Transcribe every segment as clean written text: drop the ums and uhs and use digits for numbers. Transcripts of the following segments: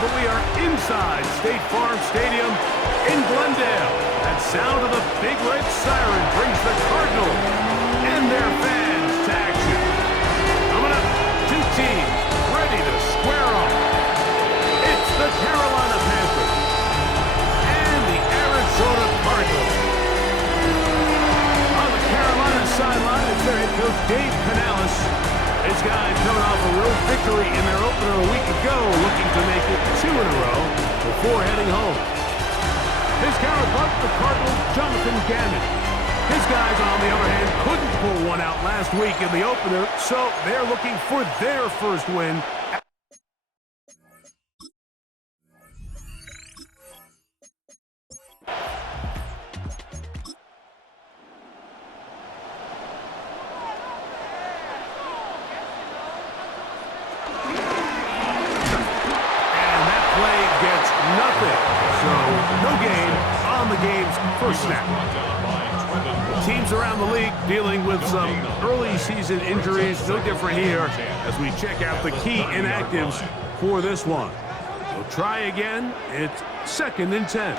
but we are inside State Farm Stadium in Glendale. That sound of the big red siren brings the Cardinals and their fans to action. Coming up, two teams ready to square off. It's the Carolina Panthers and the Arizona Cardinals. On the Carolina sideline, it's their head coach Dave Canales. These guys coming off a road victory in their opener a week ago, looking to make it 2 in a row before heading home. His counterpart, the Cardinals' Jonathan Gannon. His guys, on the other hand, couldn't pull one out last week in the opener, so they're looking for their first win. First snap. Teams around the league dealing with some early season injuries. No different here as we check out the key inactives for this one. We'll try again. It's 2nd and 10.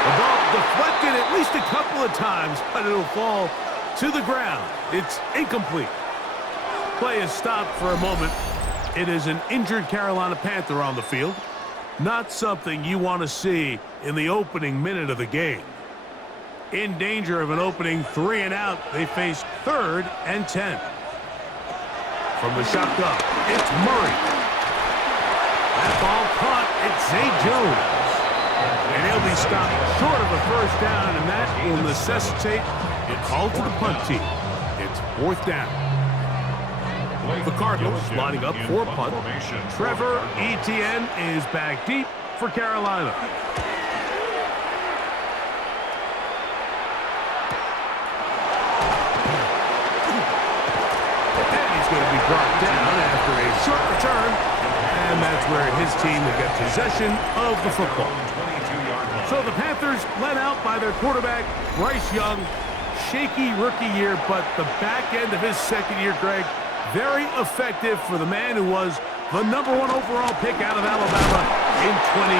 The ball deflected at least a couple of times, but it'll fall to the ground. It's incomplete. Play is stopped for a moment. It is an injured Carolina Panther on the field. Not something you want to see in the opening minute of the game. In danger of an opening 3 and out, they face 3rd and 10. From the shotgun, it's Murray. That ball caught. It's Zay Jones. And he'll be stopped short of a first down, and that will necessitate a call to the punt team. It's 4th down. The Cardinals lining up for punt. Trevor Etienne is back deep for Carolina. And he's going to be brought down after a short return. And that's where his team will get possession of the football. So the Panthers led out by their quarterback, Bryce Young. Shaky rookie year, but the back end of his second year, Greg, very effective for the man who was the #1 overall pick out of Alabama in 2023.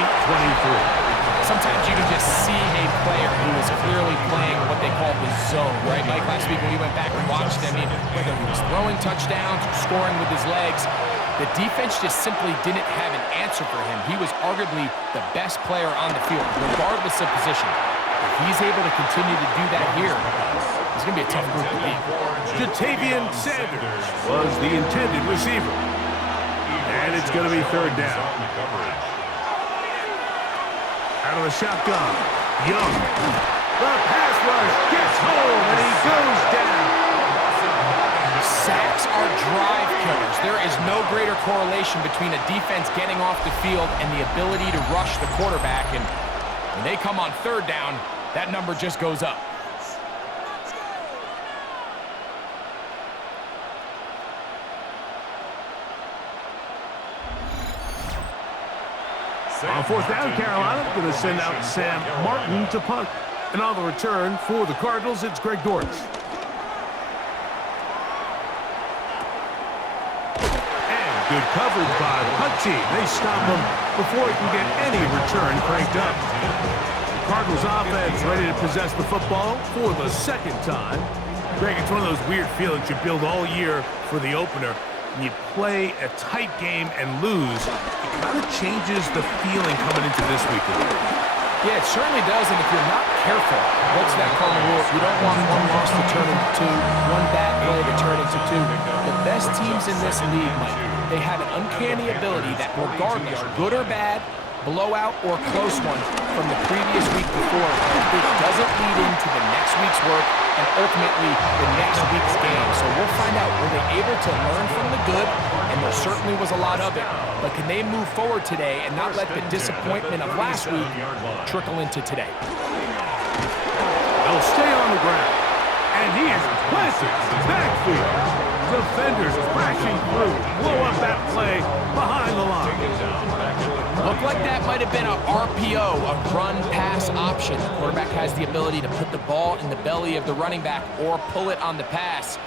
Sometimes you can just see a player who is clearly playing what they call the zone, right? Like last week when we went back and watched him, whether he was throwing touchdowns or scoring with his legs, the defense just simply didn't have an answer for him. He was arguably the best player on the field, regardless of position. If he's able to continue to do that here, it's going to be a tough group to beat. Jatavian Sanders was the intended receiver. And it's going to be 3rd down. Out of the shotgun, Young. The pass rush gets home, and he goes down. Sacks are drive killers. There is no greater correlation between a defense getting off the field and the ability to rush the quarterback. And when they come on 3rd down, that number just goes up. On 4th down, Carolina going to send out Sam Martin to punt. And on the return for the Cardinals, it's Greg Dortch. And good coverage by the punt team. They stop him before he can get any return cranked up. The Cardinals offense ready to possess the football for the 2nd time. Greg, it's one of those weird feelings you build all year for the opener. When you play a tight game and lose, it kind of changes the feeling coming into this weekend. Yeah, it certainly does, and if you're not careful, what's that cardinal rule? You don't want one loss to turn into 2, one bad play to turn into 2. The best teams in this league, Mike, they have an uncanny ability that regardless, good or bad, blowout or close one from the previous week before, it doesn't lead into the next week's work and ultimately the next week's game. So we'll find out, were they able to learn from the good? And there certainly was a lot of it. But can they move forward today and not let the disappointment of last week trickle into today? They'll stay on the ground. And he is planted backfield. Defenders crashing through. Blow up that play behind the line. Looked like that might have been a RPO, a run-pass option. The quarterback has the ability to put the ball in the belly of the running back or pull it on the pass.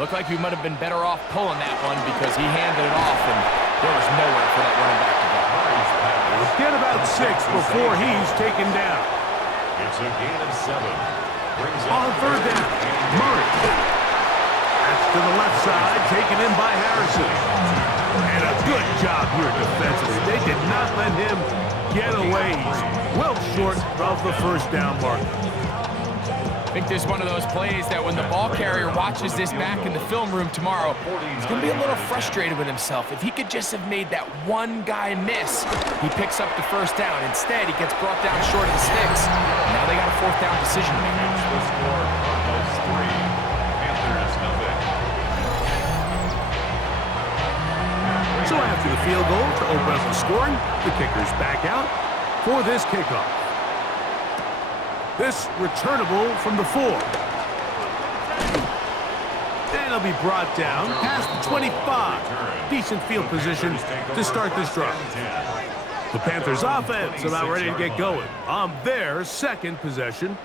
Looked like he might have been better off pulling that one because he handed it off, and there was nowhere for that running back to go. We'll get about 6 before he's taken down. It's a gain of 7. On third down, Murray. That's to the left side, taken in by Harrison. And a good job here defensively. They did not let him get away. He's well short of the first down mark. I think this is one of those plays that when the ball carrier watches this back in the film room tomorrow, he's going to be a little frustrated with himself. If he could just have made that one guy miss, he picks up the first down. Instead, he gets brought down short of the sticks. Now they got a fourth down decision to make. The score, Cardinals 3, Panthers nothing. So after the field goal to open up the scoring, the kicker's back out for this kickoff. This returnable from the 4. And he'll be brought down past the 25. Decent field position to start this drive. The Panthers offense about ready to get going on their second possession.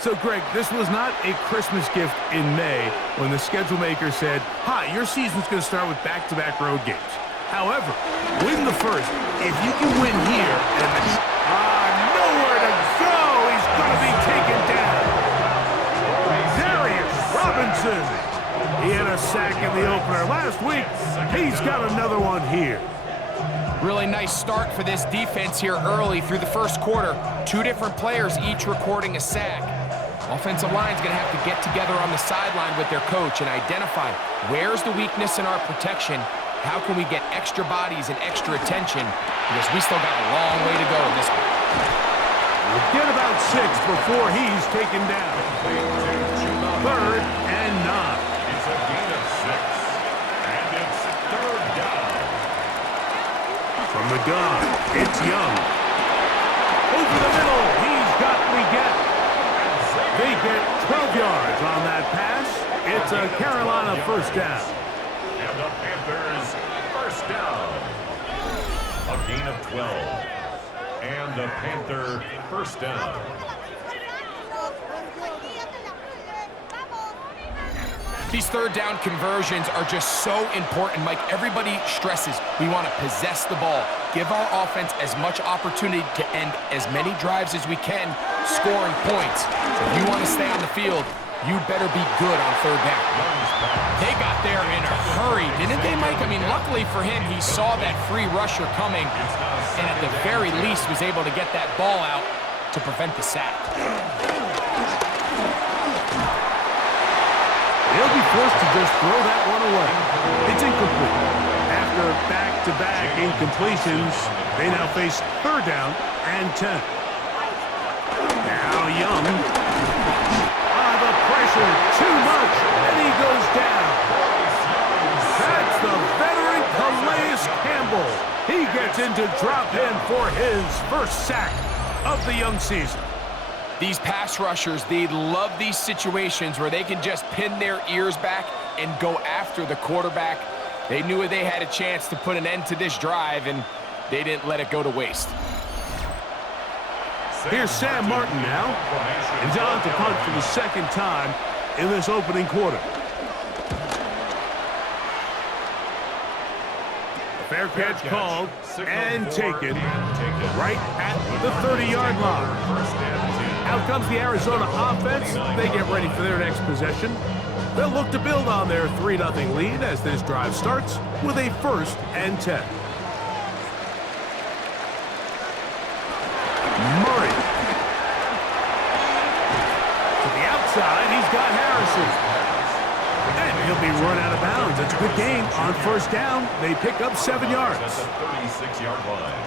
So, Greg, this was not a Christmas gift in May when the schedule maker said, hi, your season's going to start with back-to-back road games. However, win the first. If you can win here, and nowhere to go. He's going to be taken down. Darius Robinson. He had a sack in the opener last week. He's got another one here. Really nice start for this defense here early through the first quarter. 2 different players each recording a sack. Offensive line's going to have to get together on the sideline with their coach and identify where's the weakness in our protection. How can we get extra bodies and extra attention? Because we still got a long way to go in this one. We'll get about 6 before he's taken down. Third and 9. It's a gain of 6. And it's third down. From the gun, it's Young. Over the middle, he's got Leggett. They get 12 yards on that pass. It's a Carolina first down. And the Panthers first down. A gain of 12. And the Panther first down. These third down conversions are just so important, Mike. Everybody stresses we want to possess the ball, give our offense as much opportunity to end as many drives as we can, scoring points. So if you want to stay on the field, you better be good on third down. They got there in a hurry, didn't they, Mike? I mean, luckily for him, he saw that free rusher coming, and at the very least was able to get that ball out to prevent the sack. They'll be forced to just throw that one away. It's incomplete. After back-to-back incompletions, they now face third down and 10. Now Young. The pressure, too much, and he goes down. That's the veteran Calais Campbell. He gets into drop in for his first sack of the young season. These pass rushers, they love these situations where they can just pin their ears back and go after the quarterback. They knew they had a chance to put an end to this drive, and they didn't let it go to waste. Here's Sam Martin now, and John to punt for the second time in this opening quarter. A fair catch called and taken right at the 30-yard line. Out comes the Arizona offense. They get ready for their next possession. They'll look to build on their 3-0 lead as this drive starts with a 1st and 10. Murray. To the outside, he's got Harrison. And he'll be run out of bounds. It's a good game on first down. They pick up 7 yards. That's a 36-yard line.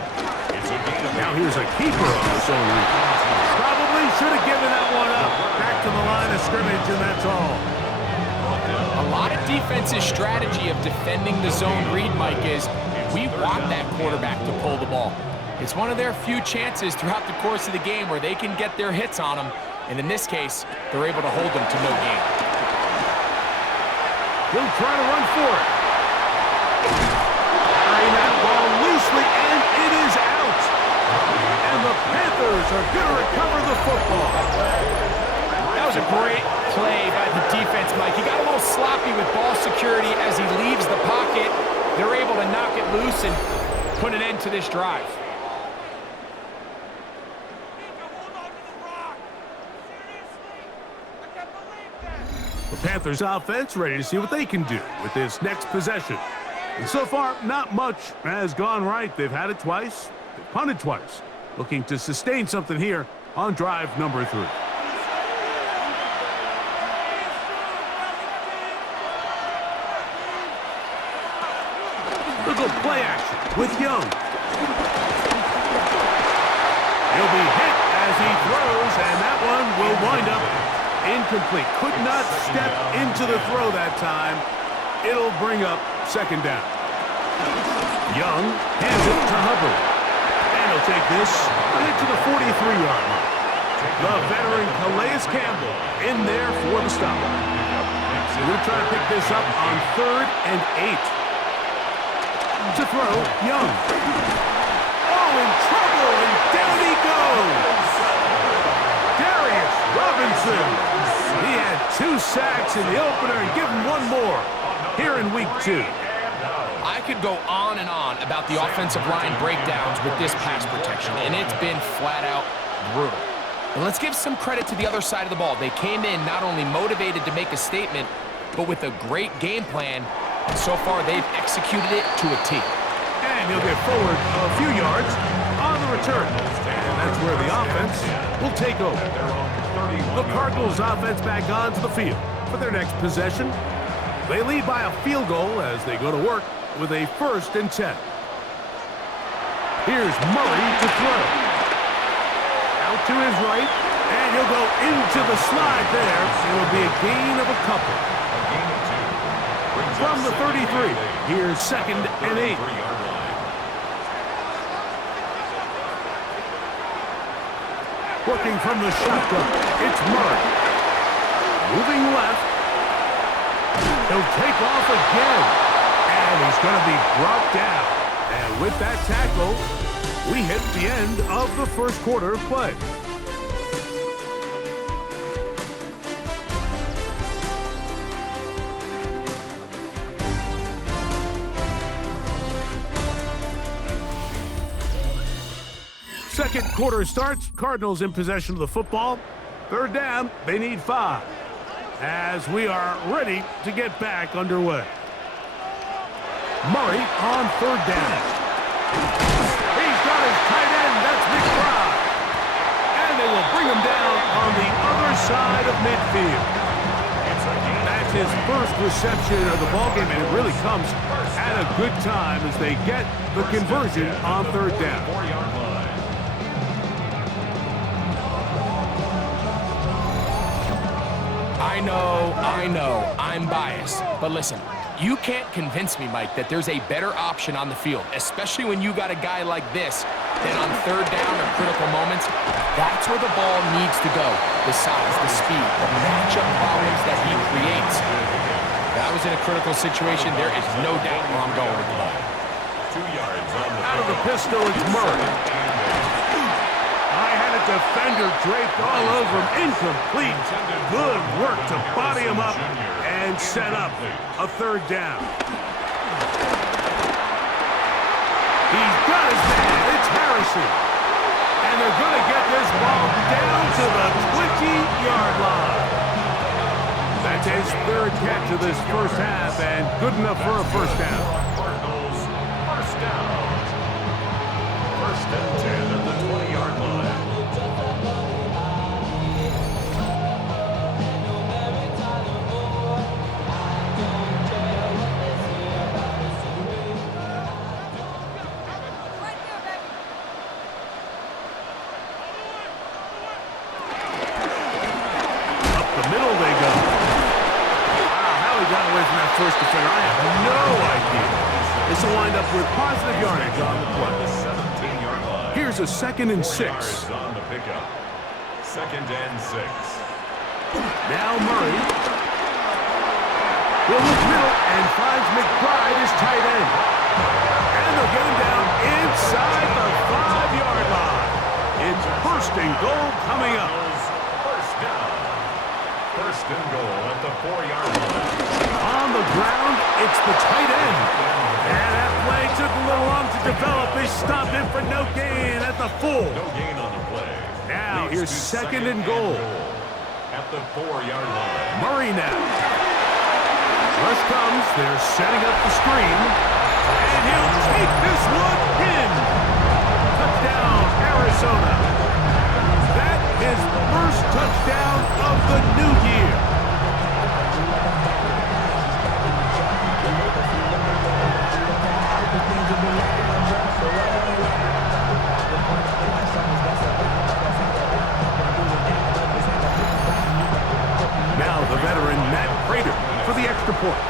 It's a gain of 8. Now here's a keeper on the zone read. Probably should have given that one up. Back to the line of scrimmage, and that's all. A lot of defense's strategy of defending the zone read, Mike, is we want that quarterback to pull the ball. It's one of their few chances throughout the course of the game where they can get their hits on them, and in this case, they're able to hold them to no gain. He'll try to run for it. Carrying that ball loosely, and it is out. And the Panthers are going to recover the football. That was a great play by the defense, Mike. He got a little sloppy with ball security as he leaves the pocket. They're able to knock it loose and put an end to this drive. The Panthers offense ready to see what they can do with this next possession. And so far, not much has gone right. They've had it twice, they've punted twice. Looking to sustain something here on drive number 3. Look at play action with Young. He'll be hit as he throws, and that one will wind up incomplete. Could not step into the throw that time. It'll bring up second down. Young hands it to Hubbard. And he'll take this into the 43-yard line. The veteran Calais Campbell in there for the stop. So we'll try to pick this up on 3rd and 8. To throw, Young. Oh, in trouble, and down he goes. Darius Robinson. He had 2 sacks in the opener and give him 1 more here in week 2. I could go on and on about the offensive line breakdowns with this pass protection, and it's been flat out brutal. And let's give some credit to the other side of the ball. They came in not only motivated to make a statement, but with a great game plan. And so far, they've executed it to a T. And he'll get forward a few yards on the return. And that's where the offense will take over. The Cardinals offense back onto the field for their next possession. They lead by a field goal as they go to work with a 1st and 10. Here's Murray to throw. Out to his right, and he'll go into the slide there. It'll be a gain of a couple. From the 33, here's 2nd and 8. Working from the shotgun, it's Murray. Moving left. He'll take off again. And he's going to be brought down. And with that tackle, we hit the end of the first quarter of play. Second quarter starts. Cardinals in possession of the football. 3rd down. They need 5. As we are ready to get back underway. Murray on 3rd down. He's got his tight end. That's McBride. And they will bring him down on the other side of midfield. That's his first reception of the ballgame, and it really comes at a good time as they get the conversion on 3rd down. I know, I'm biased. But listen, you can't convince me, Mike, that there's a better option on the field, especially when you got a guy like this, then on 3rd down or critical moments, that's where the ball needs to go. The size, the speed, the matchup problems that he creates. If I was in a critical situation, there is no doubt where I'm going with the ball. 2 yards on the out of the pistol, it's Murray. Defender draped all over him. Incomplete. Good work to body him up and set up a 3rd down. He's got his man. It's Harrison. And they're going to get this ball down to the 20-yard line. That's his 3rd catch of this first half and good enough for a 1st down. Cardinals, 1st down. 1st and 10 at the 20-yard line. First defender, I have no idea. This will wind up with positive yardage on the play. 17-yard line. Here's a 2nd and 6. On the pickup. 2nd and 6. Now Murray will look middle and finds McBride his tight end. And they'll get him down inside the 5-yard line. It's 1st and goal coming up. 1st down. 1st first and goal at the 4-yard line. On the ground, it's the tight end. And that play took a little long to develop. They stopped it for no gain at the 4. No gain on the play. Now, Leads here's to second and goal. At the 4-yard line. Murray now. Rush comes. They're setting up the screen. And he'll take this one in. Touchdown, Arizona. That is first touchdown of the new year. Now the veteran Matt Prater for the extra point.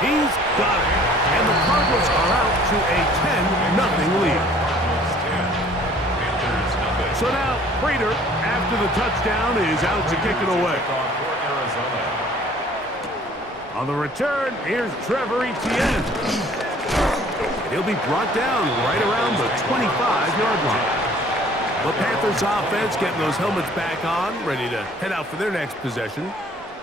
He's got it. And the Cardinals are out to a 10-0 lead. So now Prater, after the touchdown, is out to kick it away. On the return, here's Trevor Etienne. And he'll be brought down right around the 25-yard line. The Panthers offense getting those helmets back on, ready to head out for their next possession.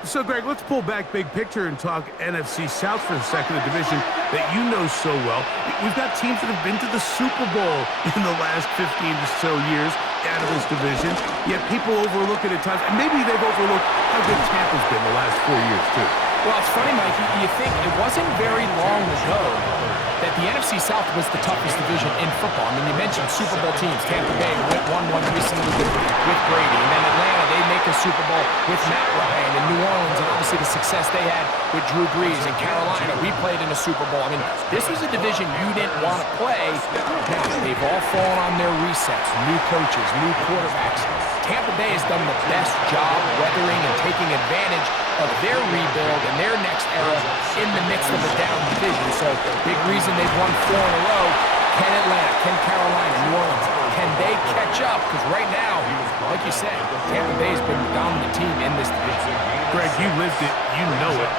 So, Greg, let's pull back big picture and talk NFC South for a second, a division that you know so well. We've got teams that have been to the Super Bowl in the last 15 or so years out of this division, yet people overlook it at times, and maybe they've overlooked how good Tampa's been the last 4 years, too. Well, it's funny, Mike, you think it wasn't very long ago that the NFC South was the toughest division in football. I mean, you mentioned Super Bowl teams. Tampa Bay won one recently with Brady. And then Atlanta, they make a Super Bowl with Matt Ryan. And New Orleans, and obviously the success they had with Drew Brees. And Carolina, we played in a Super Bowl. I mean, this was a division you didn't want to play. Now, they've all fallen on their resets. New coaches, new quarterbacks. Tampa Bay has done the best job weathering and taking advantage of their rebuild and their next era in the midst of a down division. So, big reason they've won 4 in a row. Can Atlanta, can Carolina, New Orleans, can they catch up? Because right now, like you said, Tampa Bay has been the dominant team in this division. Greg, you lived it, you know it.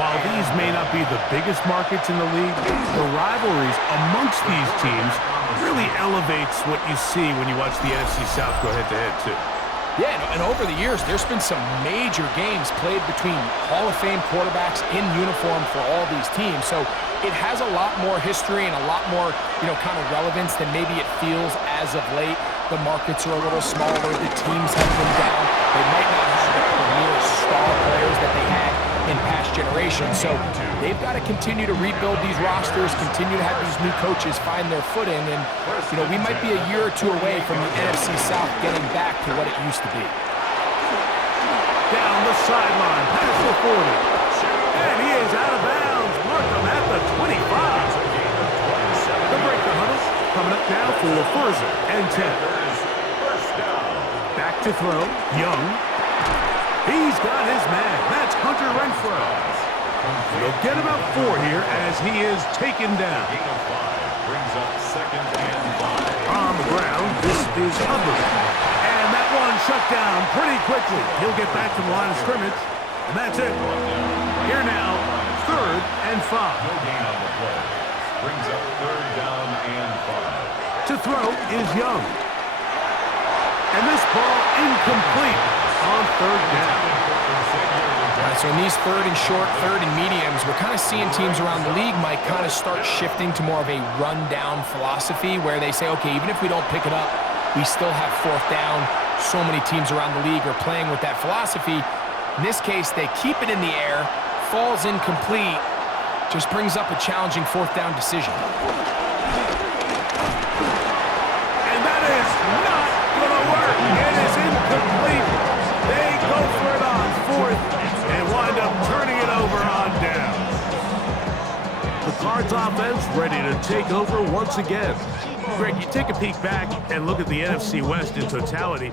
While these may not be the biggest markets in the league, the rivalries amongst these teams really elevates what you see when you watch the NFC South go head-to-head, too. Yeah, and over the years, there's been some major games played between Hall of Fame quarterbacks in uniform for all these teams. So it has a lot more history and a lot more, kind of relevance than maybe it feels as of late. The markets are a little smaller. The teams have been down. They might not have the premier star players that they had in past generations. So they've got to continue to rebuild these rosters, continue to have these new coaches find their footing. And, we might be a year or two away from the NFC South getting back to what it used to be. Down the sideline, past the 40. And he is out of bounds. Markham at the 25. The break the huddle. Coming up now for first and 10. Back to throw. Young. He's got his man. That's Hunter Renfrow. He'll get about 4 here as he is taken down. Brings up second and 5. On the ground, this is Hubbard. And that one shut down pretty quickly. He'll get back to the line of scrimmage. And that's it. Here now, third and 5. No gain on the play. Brings up third down and 5. To throw is Young. And this ball incomplete on third down. So in these third and short, third and mediums, we're kind of seeing teams around the league might kind of start shifting to more of a run-down philosophy where they say, okay, even if we don't pick it up, we still have fourth down. So many teams around the league are playing with that philosophy. In this case, they keep it in the air, falls incomplete, just brings up a challenging fourth down decision. And that is not going to work. It is incomplete. They go for it on fourth and wind up turning it over on down. The Cards offense ready to take over once again. Greg, you take a peek back and look at the NFC West in totality,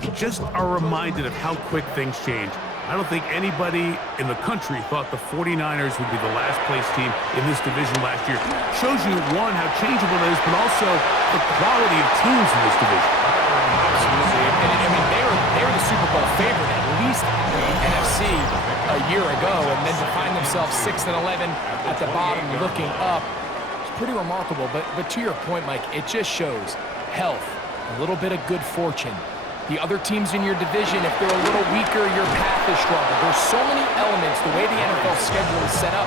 you just are reminded of how quick things change. I don't think anybody in the country thought the 49ers would be the last place team in this division last year. Shows you, one, how changeable it is, but also the quality of teams in this division. Absolutely. I mean, they were the Super Bowl favorite, at least in the NFC a year ago, and then to find themselves 6-11 at the bottom looking up, it's pretty remarkable. But to your point, Mike, it just shows health, a little bit of good fortune. The other teams in your division, if they're a little weaker, your path is stronger. There's so many elements. The way the NFL schedule is set up,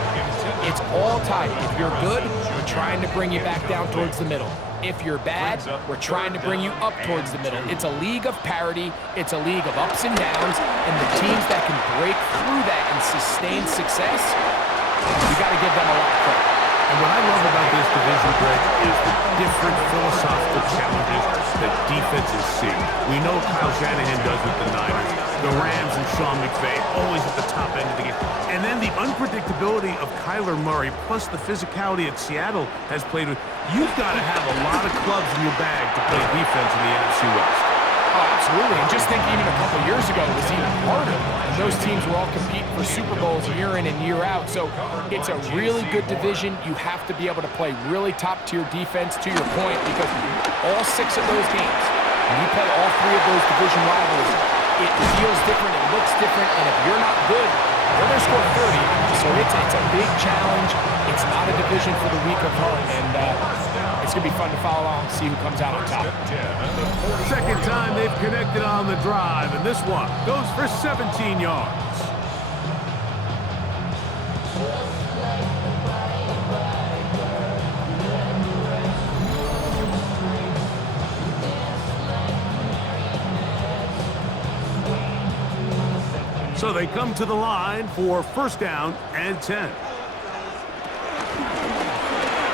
it's all tied. If you're good, we're trying to bring you back down towards the middle. If you're bad, we're trying to bring you up towards the middle. It's a league of parity. It's a league of ups and downs. And the teams that can break through that and sustain success, you got to give them a lot of credit. And what I love about this division, Greg, is the different philosophical challenges that defenses see. We know Kyle Shanahan does with the Niners, the Rams and Sean McVay, always at the top end of the game. And then the unpredictability of Kyler Murray, plus the physicality that Seattle has played with. You've got to have a lot of clubs in your bag to play defense in the NFC West. Oh, absolutely. And just think even a couple years ago, it was even harder. And those teams were all competing for Super Bowls year in and year out. So it's a really good division. You have to be able to play really top-tier defense, to your point, because all 6 of those games, when you play all 3 of those division rivals, it feels different, it looks different, and if you're not good, they're going to score 30. So it's a big challenge. It's not a division for the weak of heart, and it's going to be fun to follow along and see who comes out on top. Second time they've connected on the drive, and this one goes for 17 yards. So they come to the line for first down and 10.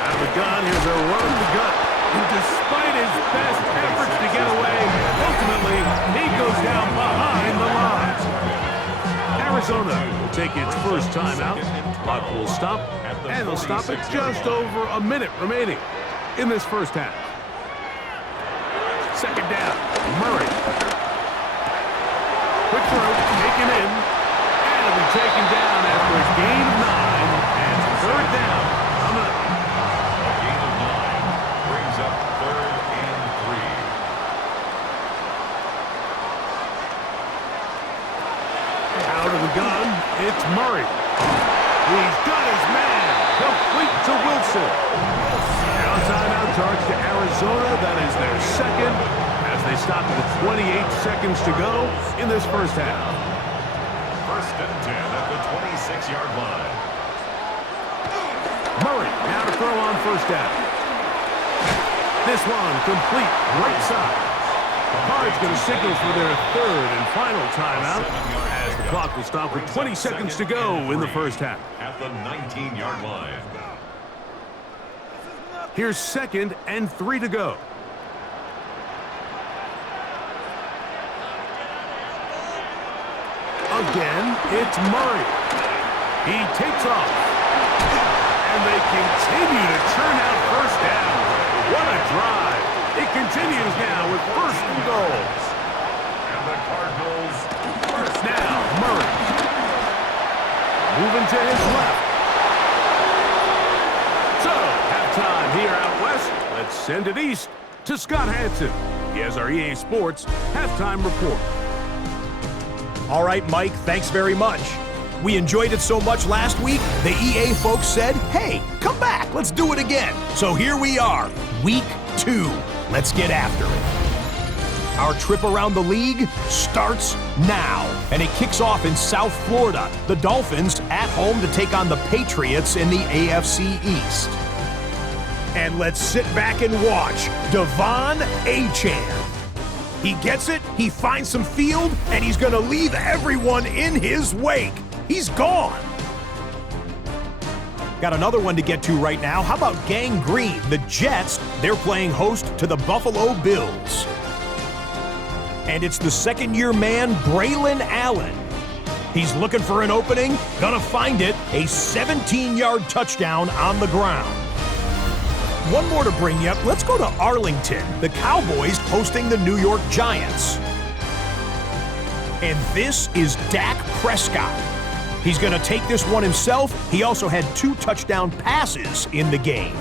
Out of the gun, here's a run of the gut. And despite his best efforts to get away, ultimately, he goes down behind the line. Arizona will take its first time out. Clock will stop, and they'll stop at just over a minute remaining in this first half. Second down, Murray. Quick throw, taken in, and it'll be taken down after a gain of 9, and third down coming up. A gain of 9 brings up 3rd and 3. Out of the gun, it's Murray. He's got his man, complete to Wilson. Now timeout charge to Arizona, that is their second, as they stop with 28 seconds to go in this first half. 1st and 10 at the 26-yard line. Murray now to throw on first down. This one complete, right side. The Cards going to signal for their third and final timeout as the clock will stop with 20 seconds to go in the first half. At the 19-yard line. Here's 2nd and 3 to go. Again, it's Murray. He takes off. And they continue to churn out first down. What a drive. It continues now with 1st and goals. And the Cardinals first Now, Murray. Moving to his left. So, halftime here out west. Let's send it east to Scott Hansen. He has our EA Sports halftime report. All right, Mike, thanks very much. We enjoyed it so much last week, the EA folks said, hey, come back, let's do it again. So here we are, week 2. Let's get after it. Our trip around the league starts now, and it kicks off in South Florida. The Dolphins at home to take on the Patriots in the AFC East. And let's sit back and watch Devon Achane. He gets it, he finds some field, and he's going to leave everyone in his wake. He's gone. Got another one to get to right now. How about Gang Green? The Jets, they're playing host to the Buffalo Bills. And it's the second-year man, Braylon Allen. He's looking for an opening, gonna find it, a 17-yard touchdown on the ground. One more to bring you up. Let's go to Arlington. The Cowboys hosting the New York Giants. And this is Dak Prescott. He's going to take this one himself. He also had 2 touchdown passes in the game.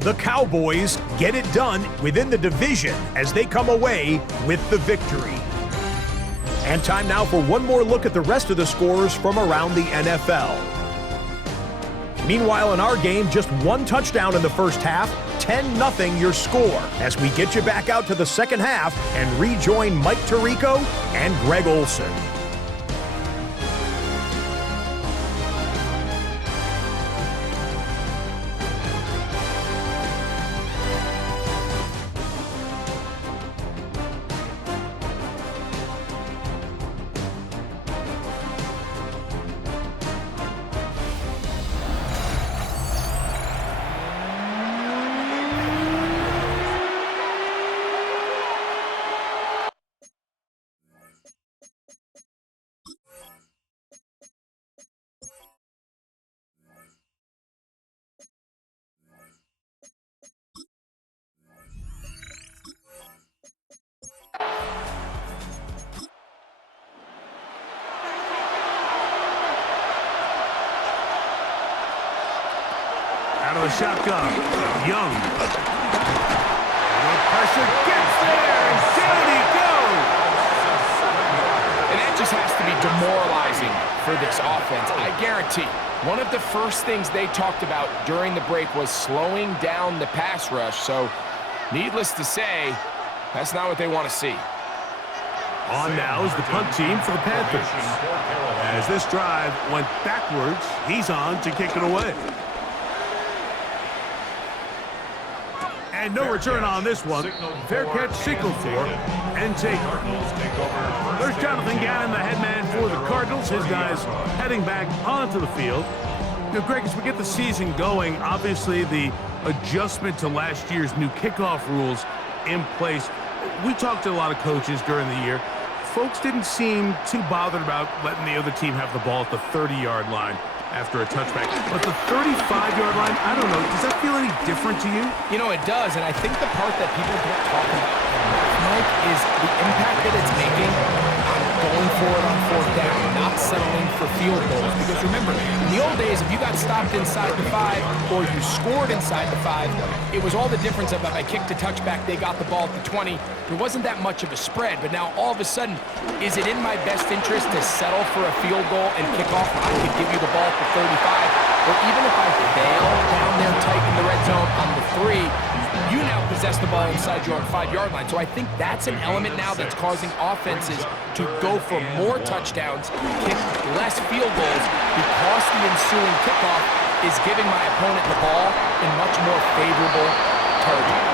The Cowboys get it done within the division as they come away with the victory. And time now for one more look at the rest of the scores from around the NFL. Meanwhile, in our game, just one touchdown in the first half, 10-0 your score, as we get you back out to the second half and rejoin Mike Tirico and Greg Olson. Out of the shotgun, Young. The pressure gets there, and down he goes. And that just has to be demoralizing for this offense. I guarantee one of the first things they talked about during the break was slowing down the pass rush. So, needless to say, that's not what they want to see. On now is the punt team for the Panthers. As this drive went backwards, he's on to kick it away. And no return on this one. Fair catch signaled for and taken. There's Jonathan Gannon, the head man for the Cardinals. His guys heading back onto the field. You know, Greg, as we get the season going, obviously the adjustment to last year's new kickoff rules in place. We talked to a lot of coaches during the year. Folks didn't seem too bothered about letting the other team have the ball at the 30-yard line after a touchback. But the 35-yard line, I don't know, does that feel any different to you? You know, it does, and I think the part that people don't talk about, Mike, is the impact that it's making on going for it on fourth down, not settling for field goals. Because remember, in the old days, if you got stopped inside the 5 or you scored inside the 5, it was all the difference of if I kicked a touchback, they got the ball at the 20. There wasn't that much of a spread, but now all of a sudden, is it in my best interest to settle for a field goal and kick off? I could give you the ball at the 35, or even if I fail down there tight in the red zone on the 3, you now possess the ball inside your 5-yard line. So I think that's an element now that's causing offenses to go for more touchdowns, kick less field goals, because the ensuing kickoff is giving my opponent the ball in much more favorable territory.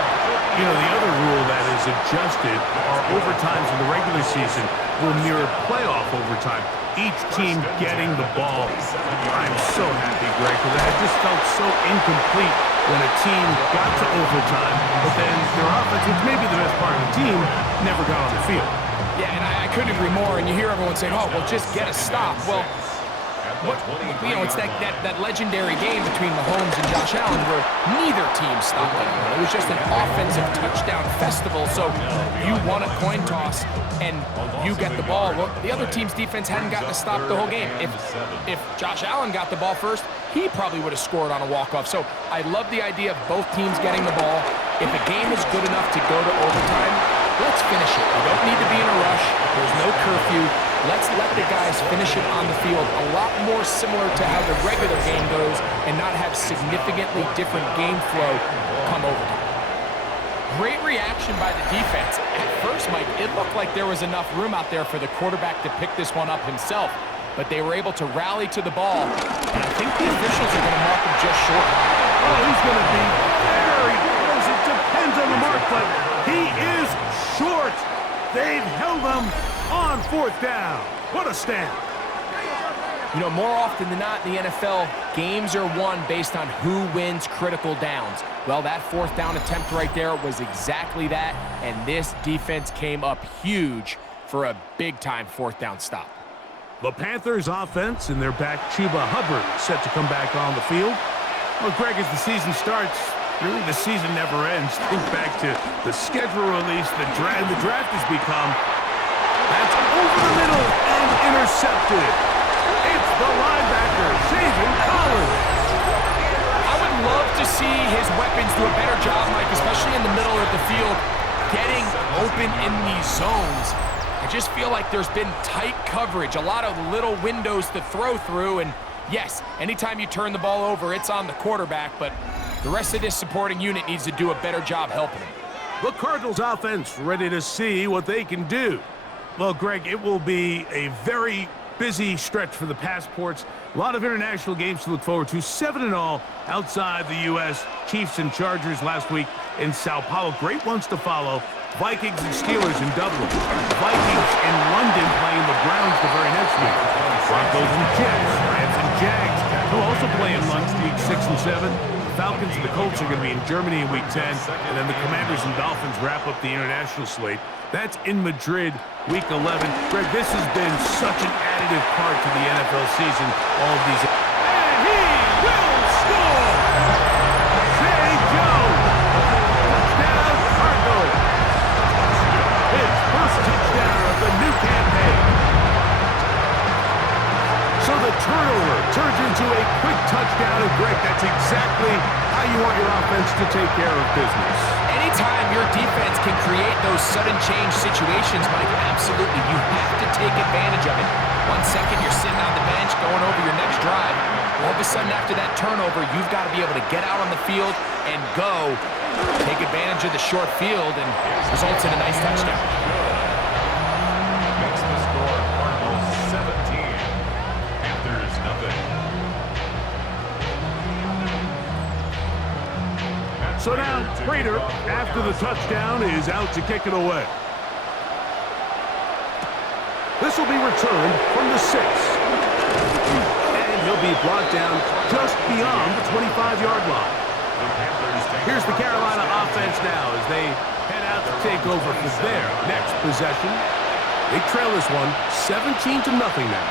You know, the other rule that is adjusted are overtimes in the regular season will mirror playoff overtime. Each team getting the ball. I'm so happy, Greg, because it just felt so incomplete when a team got to overtime, but then their offense, which may be the best part of the team, never got on the field. Yeah, and I couldn't agree more, and you hear everyone saying, oh, well, just get a stop. Well, it's that legendary game between Mahomes and Josh Allen where neither team stopped anyone. It was just an offensive touchdown festival. So you won a coin toss and you get the ball. Well, the other team's defense hadn't gotten a stop the whole game. If Josh Allen got the ball first, he probably would have scored on a walk-off. So I love the idea of both teams getting the ball. If a game is good enough to go to overtime, let's finish it. We don't need to be in a rush. There's no curfew. Let's let the guys finish it on the field. A lot more similar to how the regular game goes and not have significantly different game flow come overtime. Great reaction by the defense. At first, Mike, it looked like there was enough room out there for the quarterback to pick this one up himself, but they were able to rally to the ball, and I think the officials are going to mark him just short. Oh, he's going to be very close. It depends on the mark, but he is short. They've held him on fourth down. What a stand. You know, more often than not in the NFL, games are won based on who wins critical downs. Well, that fourth down attempt right there was exactly that, and this defense came up huge for a big-time fourth down stop. The Panthers offense and their back Chuba Hubbard set to come back on the field. Well, Greg, as the season starts, really the season never ends. Think back to the schedule release, the draft has become. That's over the middle and intercepted. It's the linebacker, Zaven Collins. I would love to see his weapons do a better job, Mike, especially in the middle of the field, getting open in these zones. I just feel like there's been tight coverage, a lot of little windows to throw through, and Yes, anytime you turn the ball over, it's on the quarterback, but the rest of this supporting unit needs to do a better job helping him. The Cardinals offense ready to see what they can do. Well, Greg, it will be a very busy stretch for the Passports. A lot of international games to look forward to. 7-0 outside the U.S. Chiefs and Chargers last week in Sao Paulo. Great ones to follow. Vikings and Steelers in Dublin. Vikings in London playing the Browns the very next week. Broncos and Jets. Rams and Jags will also play in London week 6 and 7. The Falcons and the Colts are going to be in Germany in week 10. And then the Commanders and Dolphins wrap up the international slate. That's in Madrid week 11. Greg, this has been such an additive part to the NFL season. All of these. And he will score! Say Joe! Touchdown, Cardinals! His first touchdown of the new campaign. So the turnover turns into a quick touchdown. And Greg, that's exactly how you want your offense to take care of business. Anytime your defense can create those sudden change situations, Mike, absolutely, you have to take advantage of it. 1 second, you're sitting on the bench going over your next drive. All of a sudden, after that turnover, you've got to be able to get out on the field and go. Take advantage of the short field and results in a nice touchdown. Makes the score Cardinals 17, Panthers nothing. So now, Prater, after the touchdown, is out to kick it away. This will be returned from the 6. And he'll be brought down just beyond the 25-yard line. Here's the Carolina offense now as they head out to take over for their next possession. They trail this one 17-0 now.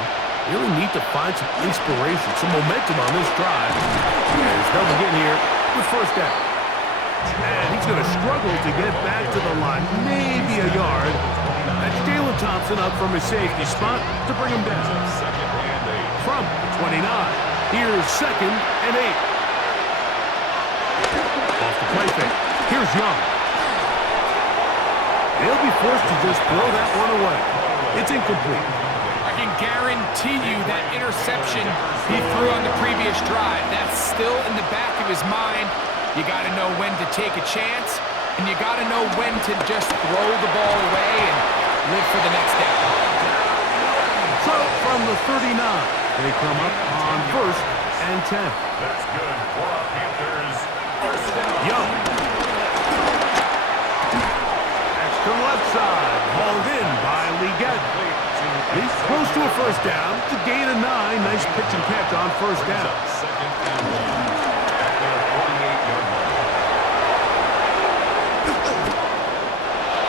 Really need to find some inspiration, some momentum on this drive. As they'll begin here with first down. And he's going to struggle to get back to the line, maybe a yard. That's Jalen Thompson up from his safety spot to bring him down. From the 29, here's 2nd and 8. Off the play fake, here's Young. He'll be forced to just throw that one away. It's incomplete. I can guarantee you that interception he threw on the previous drive, that's still in the back of his mind. You got to know when to take a chance, and you got to know when to just throw the ball away and live for the next down. So from the 39, they come up on 1st and 10. That's good for our Panthers. First down. Young. That's to the left side. Hauled in by Leggett. He's close to a first down. To gain a 9. Nice pitch and catch on first down.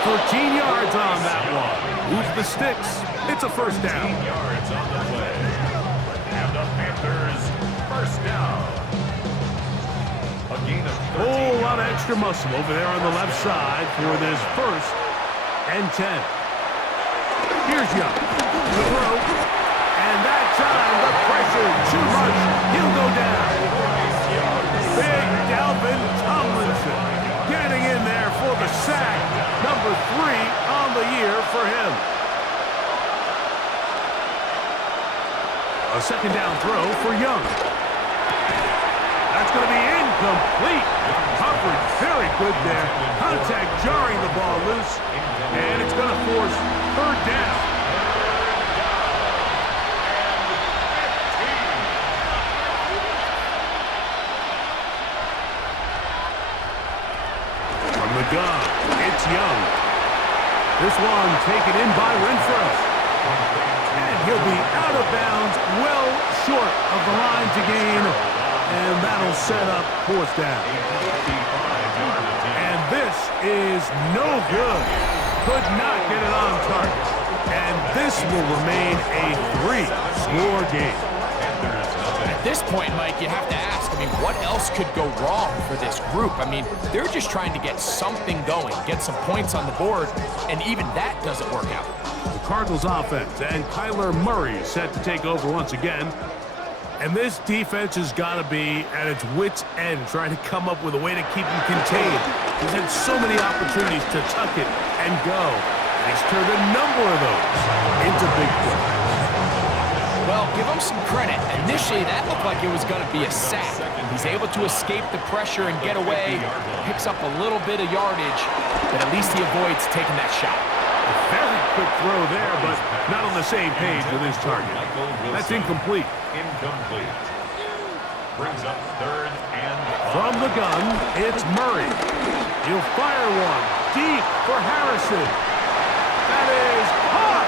13 yards on that one. Moves the sticks. It's a first down. 13 yards on the play. And the Panthers first down. A gain of 13. Whole lot of extra muscle over there on the left side for this 1st and 10. Here's Young. The throw. And that time, the pressure too much. He'll go down. Big Dalvin Tomlinson getting in there for the sack. Number 3 on the year for him. A second down throw for Young. That's going to be incomplete. Coverage very good there. Contact jarring the ball loose. And it's going to force 3rd down. From the gun, it's Young. This one taken in by Renfro. And he'll be out of bounds, well short of the line to gain. And that'll set up 4th down. And this is no good. Could not get it on target. And this will remain a 3-score game. At this point, Mike, you have to ask, what else could go wrong for this group? They're just trying to get something going, get some points on the board, and even that doesn't work out. The Cardinals offense and Kyler Murray set to take over once again. And this defense has got to be at its wits' end, trying to come up with a way to keep him contained. He's had so many opportunities to tuck it and go. And he's turned a number of those into big plays. Well, Well, give him some credit. Initially, that looked like it was going to be a sack. He's able to escape the pressure and get away, picks up a little bit of yardage, but at least he avoids taking that shot. A very quick throw there, but not on the same page with his target. That's incomplete. Incomplete. Brings up third and from the gun, it's Murray. He'll fire one deep for Harrison. That is hot.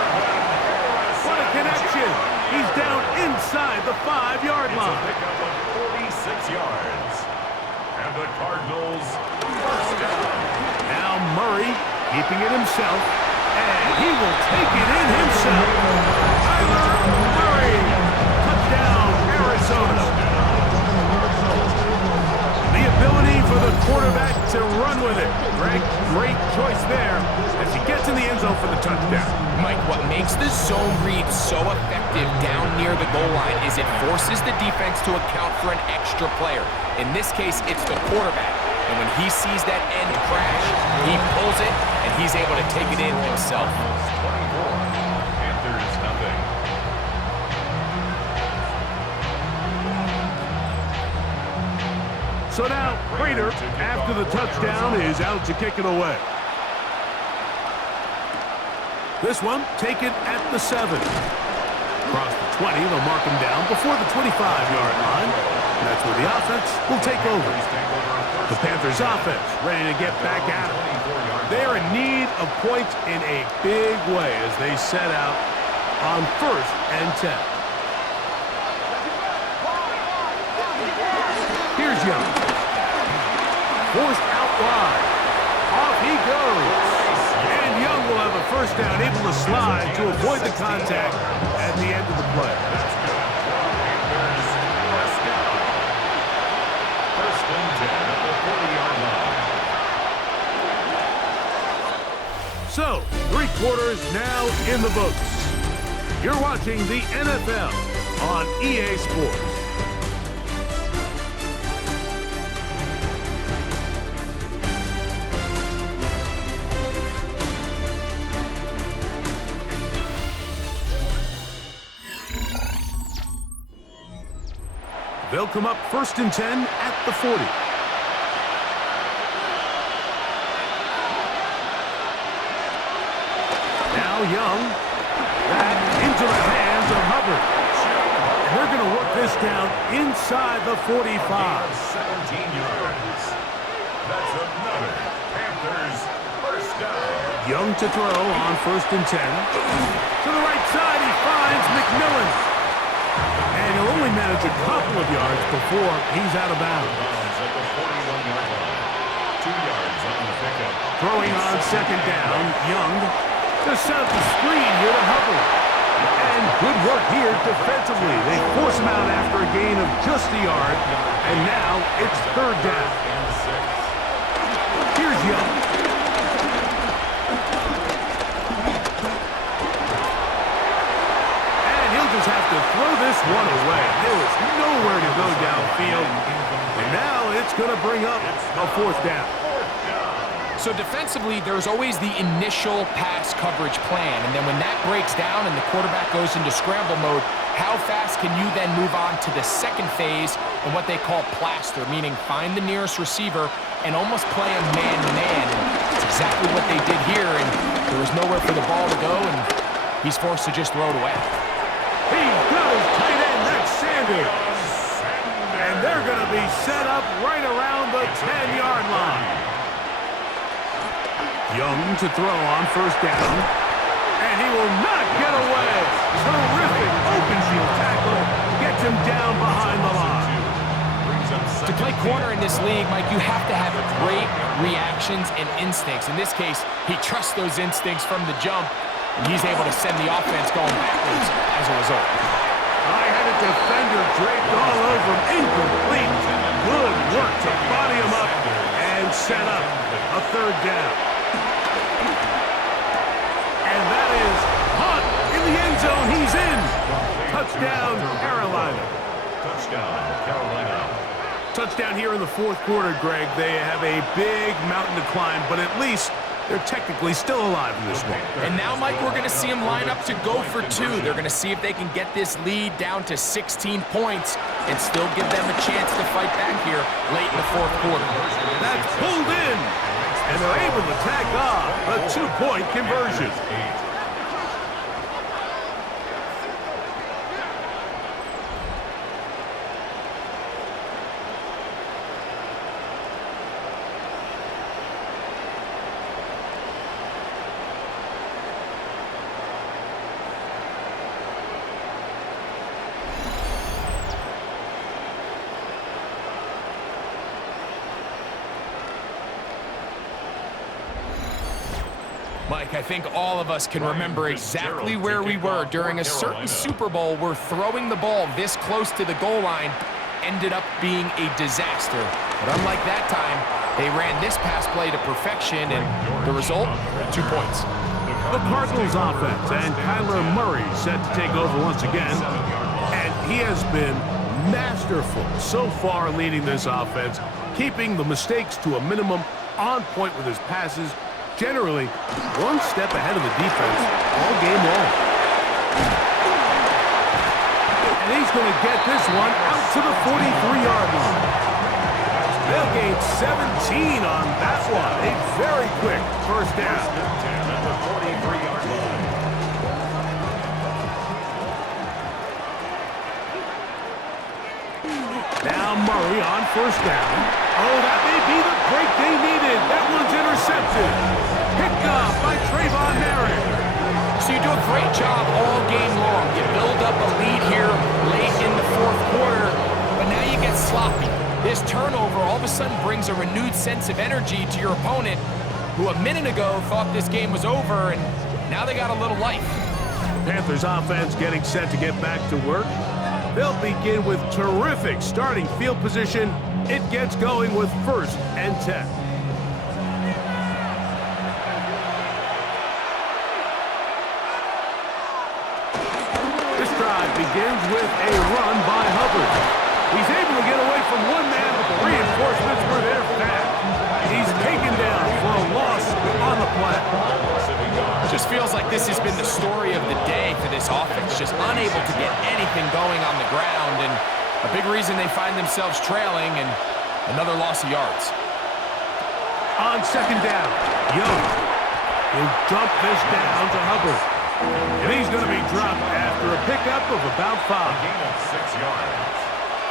What a connection. He's down inside the 5-yard line. It's a pickup of 46 yards. And the Cardinals first down. Now Murray keeping it himself, and he will take it in himself. Kyler Murray. Touchdown, Arizona. The ability for the quarterback to run with it. Greg, great choice there as he gets in the end zone for the touchdown. Mike, what makes the zone read so effective down near the goal line is it forces the defense to account for an extra player. In this case, it's the quarterback. And when he sees that end crash, he pulls it, and he's able to take it in himself. 24. Panthers nothing. So now, Prater, after the touchdown, is out to kick it away. This one taken at the 7. Across the 20, they'll mark him down before the 25-yard line. And that's where the offense will take over. The Panthers offense ready to get back at it. They are in need of points in a big way as they set out on 1st and 10. Here's Young. Forced out wide. Off he goes. And Young will have a first down, able to slide to avoid the contact at the end of the play. First and 10 at the 40-yard line. So, 3 quarters now in the books. You're watching the NFL on EA Sports. They'll come up 1st and 10 at the 40. Now Young. That into the hands of Hubbard. And they're going to work this down inside the 45. 17 yards. That's another Panthers first down. Young to throw on 1st and 10. To the right side, he finds McMillan. And he'll only manage a couple of yards before he's out of bounds. At the 41-yard line. 2 yards on the pickup. Throwing on 2nd down, Young to set up the screen here to Hubbard. And good work here defensively. They force him out after a gain of just a yard. And now it's 3rd down. And 6. Here's Young. Just have to throw this one away. There was nowhere to go downfield. And now it's going to bring up a 4th down. So defensively, there's always the initial pass coverage plan. And then when that breaks down and the quarterback goes into scramble mode, how fast can you then move on to the second phase and what they call plaster, meaning find the nearest receiver and almost play him man-to-man. And that's exactly what they did here. And there was nowhere for the ball to go, and he's forced to just throw it away. He goes tight end. That's Sanders. And they're going to be set up right around the 10-yard line. Young to throw on 1st down. And he will not get away. Terrific open field tackle. Gets him down behind the line. To play corner in this league, Mike, you have to have great reactions and instincts. In this case, he trusts those instincts from the jump. And he's able to send the offense going backwards as a result. I had a defender draped all over him. Incomplete. Good work to body him up and set up a 3rd down. And that is Hunt in the end zone. He's in. Touchdown, Carolina. Touchdown, Carolina. Touchdown here in the 4th quarter, Greg. They have a big mountain to climb, but at least they're technically still alive in this one. And now, Mike, we're going to see them line up to go for two. They're going to see if they can get this lead down to 16 points and still give them a chance to fight back here late in the fourth quarter. That's pulled in, and they're able to tack on a two-point conversion. Mike, I think all of us can remember exactly where we were during a certain Super Bowl where throwing the ball this close to the goal line ended up being a disaster. But unlike that time, they ran this pass play to perfection, and the result, 2 points. The Cardinals offense and Kyler Murray set to take over once again, and he has been masterful so far leading this offense, keeping the mistakes to a minimum, on point with his passes, generally one step ahead of the defense all game long. And he's going to get this one out to the 43-yard line. They'll gain 17 on that one. A very quick first down. Now Murray on first down. Oh, that may be the break they needed. That one's intercepted. Picked up by Trayvon Merrick. So you do a great job all game long. You build up a lead here late in the fourth quarter, but now you get sloppy. This turnover all of a sudden brings a renewed sense of energy to your opponent, who a minute ago thought this game was over, and now they got a little life. Panthers offense getting set to get back to work. They'll begin with terrific starting field position. It gets going with 1st and 10. This drive begins with a run by Hubbard. He's able to get away from one man, but the reinforcements were there fast. He's taken down for a loss on the play. Just feels like this has been the story of the day for this offense, just unable to get anything going on the ground, and a big reason they find themselves trailing, and another loss of yards. On second down, Young. He'll dump this down to Hubbard. And he's going to be dropped after a pickup of about 5. A gain of 6 yards.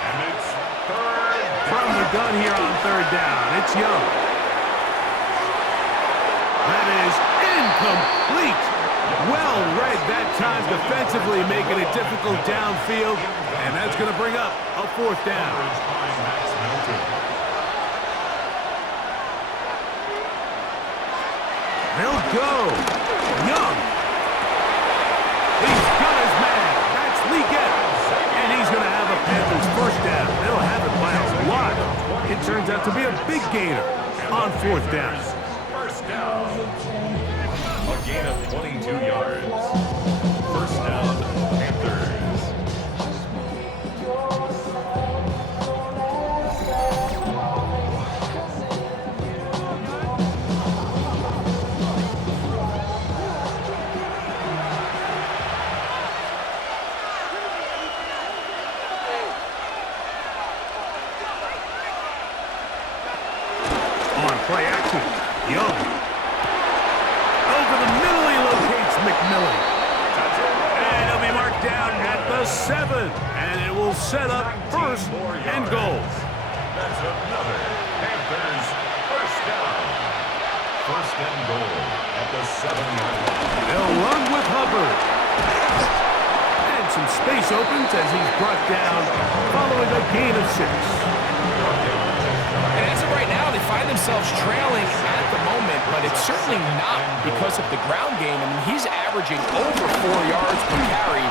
And it's third down. From the gun here on third down, it's Young. That is incomplete. Well read that time defensively, making it difficult downfield. And that's going to bring up a 4th down. They'll go. Young. He's got his man. That's Leggett. And he's going to have a Panthers first down. They'll have it by a lot. It turns out to be a big gainer on 4th down. First down. A gain of 22 yards. First down, Panthers. Play action. Young. Over the middle, he locates McMillan. And he'll be marked down at the 7. And it will set up 1st and goal. That's another Panthers first down. 1st and goal at the 7-yard line. They'll run with Hubbard. And some space opens as he's brought down following a gain of 6. And as of right now, they find themselves trailing at the moment, but it's certainly not because of the ground game. I mean, he's averaging over 4 yards per carry.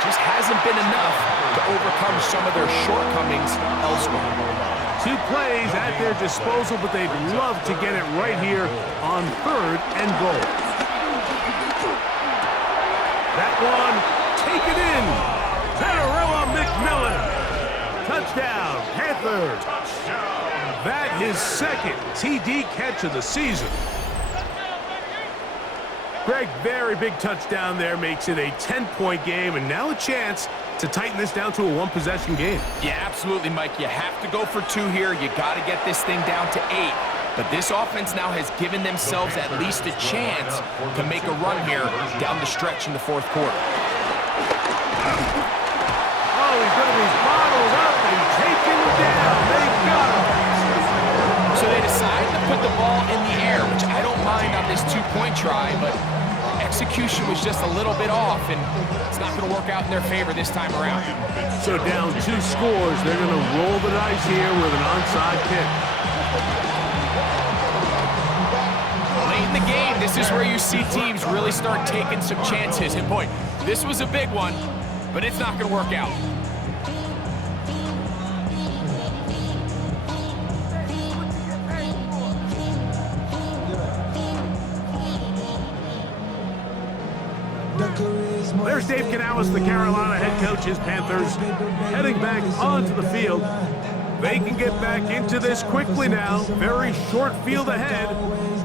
Just hasn't been enough to overcome some of their shortcomings elsewhere. 2 plays at their disposal, but they'd love to get it right here on 3rd and goal. That one, taken in. Tarella McMillan. Touchdown, Panthers. That his 2nd TD catch of the season. Greg, very big touchdown there, makes it a 10-point game, and now a chance to tighten this down to a one-possession game. Yeah, absolutely, Mike. You have to go for 2 here. You got to get this thing down to 8. But this offense now has given themselves at least a chance to make a run here down the stretch in the fourth quarter. Oh, he's going to be bottled up and taken down. They got him. So they decide to put the ball in the air, which I don't mind on this 2-point try, but execution was just a little bit off, and it's not going to work out in their favor this time around. So down 2 scores, they're going to roll the dice here with an onside kick. Late in the game, this is where you see teams really start taking some chances. And boy, this was a big one, but it's not going to work out. There's Dave Canales, the Carolina head coach. His Panthers heading back onto the field. They can get back into this quickly now. Very short field ahead.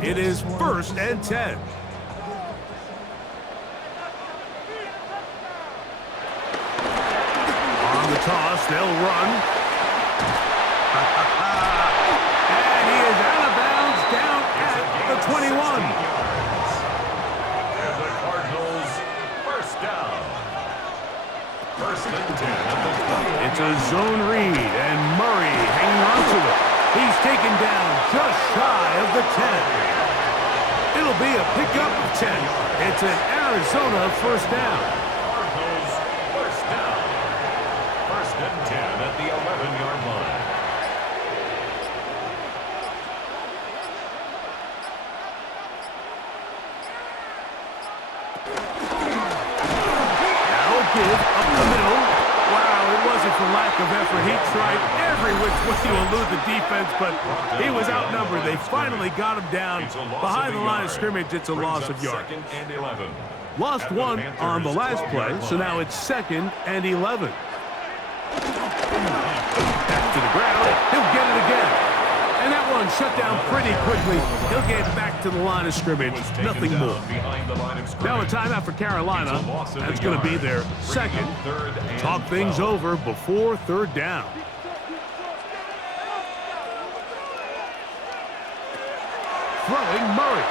It is 1st and 10. On the toss, they'll run. And he is out of bounds down at the 21. And the Cardinals, first down. 1st and 10 at the 20. It's a zone read, and Murray hanging on to it. He's taken down just shy of the 10. It'll be a pickup of 10. It's an Arizona first down. Cardinals, first down. 1st and 10 at the 11-yard line. Now give up the middle. Wow, it wasn't for lack of effort. He tried every which way to elude the defense, but he was outnumbered. They finally got him down behind the line of scrimmage. It's a loss of yards. 2nd and 11. Lost 1 on the last play, so now it's 2nd and 11. Back to the ground. He'll get it again. And that one shut down pretty quickly. He'll get back to the line of scrimmage. Nothing more. Now a timeout for Carolina. That's going to be their second. Talk things over before 3rd down. Throwing Murray.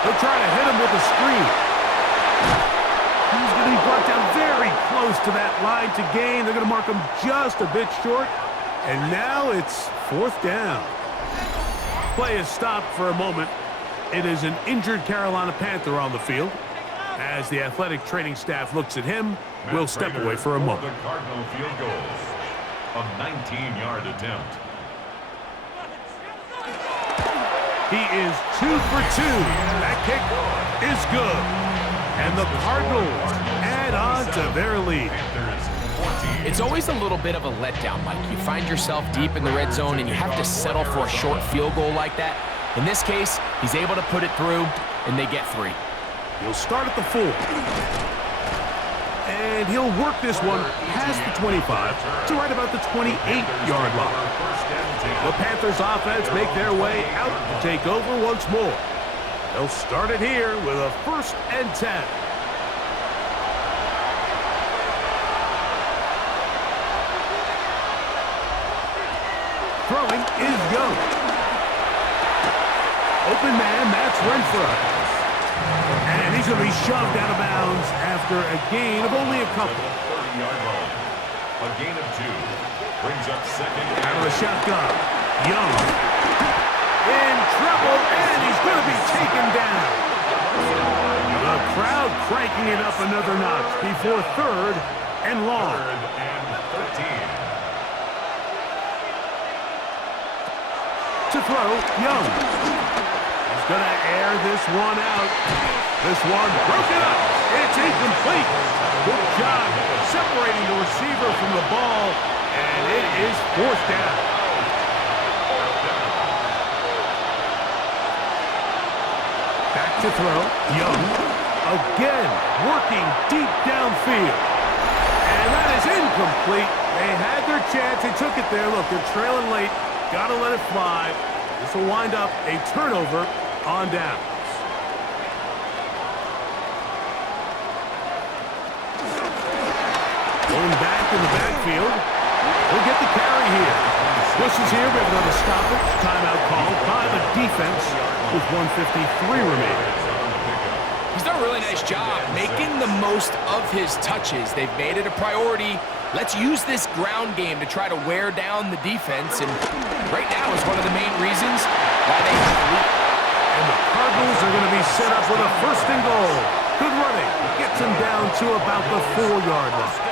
He'll try to hit him with a screen. He's going to be brought down very close to that line to gain. They're going to mark him just a bit short. And now it's 4th down. Play is stopped for a moment. It is an injured Carolina Panther on the field. As the athletic training staff looks at him, we'll step away for a moment. The Cardinal field goals. A 19-yard attempt. He is 2 for 2. That kick is good. And the Cardinals add on to their lead. It's always a little bit of a letdown, Mike. You find yourself deep in the red zone and you have to settle for a short field goal like that. In this case, he's able to put it through, and they get 3. He'll start at the 4. And he'll work this one past the 25 to right about the 28-yard line. The Panthers offense make their way out to take over once more. They'll start it here with a 1st and 10. Throwing is Young. Open man, that's Renfro. And he's going to be shoved out of bounds after a gain of only a couple. 30-yard line. A gain of 2. Brings up 2nd. Out of the shotgun. Young. In trouble, and he's going to be taken down. The crowd cranking it up another notch before 3rd and long. 3rd and 13. To throw, Young. He's going to air this one out. This one broken up. It's incomplete. Good job separating the receiver from the ball, and it is 4th down. Back to throw, Young. Again, working deep downfield. And that is incomplete. They had their chance. They took it there. Look, they're trailing late. Got to let it fly. This will wind up a turnover on downs. Going back in the backfield. He'll get the carry here. Whistles here. We have another stoppage. Timeout called by the defense with 1:53 remaining. He's done a really nice job making the most of his touches. They've made it a priority. Let's use this ground game to try to wear down the defense, and right now is one of the main reasons why they have the lead. And the Cardinals are going to be set up with a 1st and goal. Good running. Gets him down to about the 4-yard line.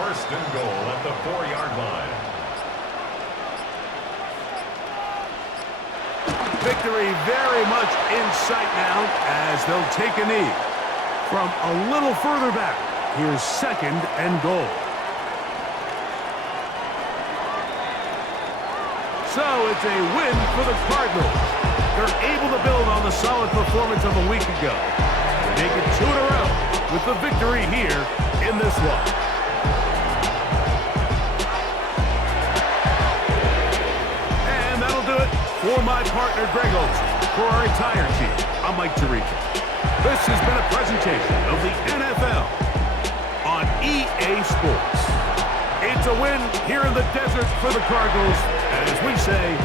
1st and goal at the 4-yard line. Victory very much in sight now as they'll take a knee. From a little further back, here's 2nd and goal. So it's a win for the Cardinals. They're able to build on the solid performance of a week ago and make it 2 in a row with the victory here in this one. And that'll do it for my partner, Greg Olson. For our entire team, I'm Mike Tirico. This has been a presentation of the NFL on EA Sports. It's a win here in the desert for the Cardinals, as we say,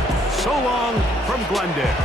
so long from Glendale.